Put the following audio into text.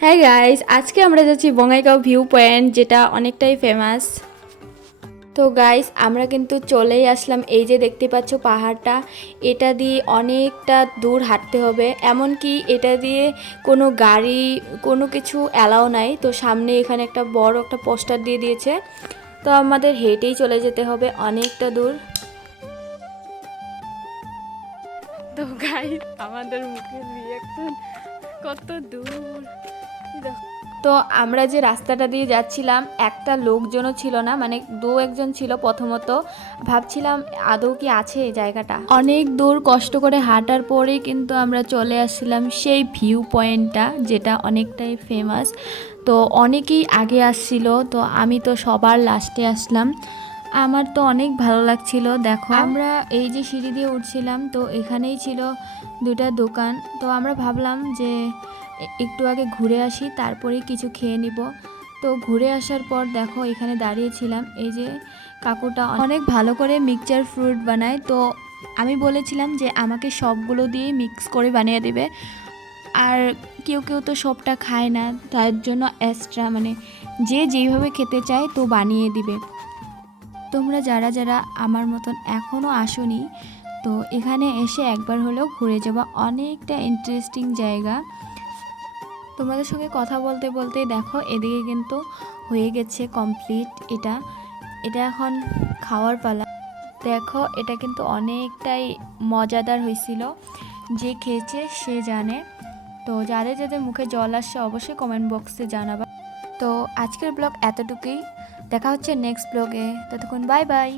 হ্যাঁ গাইস, আজকে আমরা যাচ্ছি বঙ্গাইগাঁও ভিউ পয়েন্ট, যেটা অনেকটাই ফেমাস। তো গাইস, আমরা কিন্তু চলেই আসলাম। এই যে দেখতে পাচ্ছ পাহাড়টা, এটা দিয়ে অনেকটা দূর হাঁটতে হবে। এমনকি এটা দিয়ে কোনো গাড়ি কোনো কিছু অ্যালাউ নাই। তো সামনে এখানে একটা বড় একটা পোস্টার দিয়ে দিয়েছে, তো আমাদের হেঁটেই চলে যেতে হবে অনেকটা দূর। তো গাইস, আমাদের মুখের রিঅ্যাকশন কত দূর। তো আমরা যে রাস্তাটা দিয়ে যাচ্ছিলাম, একটা লোকজনও ছিল না, মানে দু একজন ছিল। প্রথমত ভাবছিলাম আদৌ কি আছে এই জায়গাটা। অনেক দূর কষ্ট করে হাঁটার পরেই কিন্তু আমরা চলে আসছিলাম সেই ভিউ পয়েন্টটা, যেটা অনেকটাই ফেমাস। তো অনেকেই আগে আসছিল, তো আমি তো সবার লাস্টে আসলাম। আমার তো অনেক ভালো লাগছিল। দেখো, আমরা এই যে সিঁড়ি দিয়ে উঠছিলাম, তো এখানেই ছিল দুটা দোকান। তো আমরা ভাবলাম যে একটু আগে ঘুরে আসি, তারপরে কিছু খেয়ে নিব। তো ঘুরে আসার পর দেখো এখানে দাঁড়িয়েছিলাম, এই যে কাকুটা অনেক ভালো করে মিক্সচার ফ্রুট বানায়। তো আমি বলেছিলাম যে আমাকে সবগুলো দিয়ে মিক্স করে বানিয়ে দেবে। আর কেউ কেউ তো সবটা খায় না, তার জন্য এক্সট্রা, মানে যে যেইভাবে খেতে চায় তো বানিয়ে দিবে। তোমরা যারা যারা আমার মতন এখনও আসোনি, তো এখানে এসে একবার হলেও ঘুরে যাবা। অনেকটা ইন্টারেস্টিং জায়গা। তোমাদের সঙ্গে কথা বলতে বলতে দেখো এদিকে কিন্তু হয়ে গেছে কমপ্লিট। এটা এটা এখন খাওয়ার পালা। দেখো, এটা কিন্তু অনেকটাই মজাদার হয়েছিল। যে খেয়েছে সে জানে। তো যাদের যাদের মুখে জল আসছে অবশ্যই কমেন্ট বক্সে জানাবা। তো আজকের ব্লগ এতটুকুই। দেখা হচ্ছে নেক্সট ব্লগে। ততক্ষণ বাই বাই।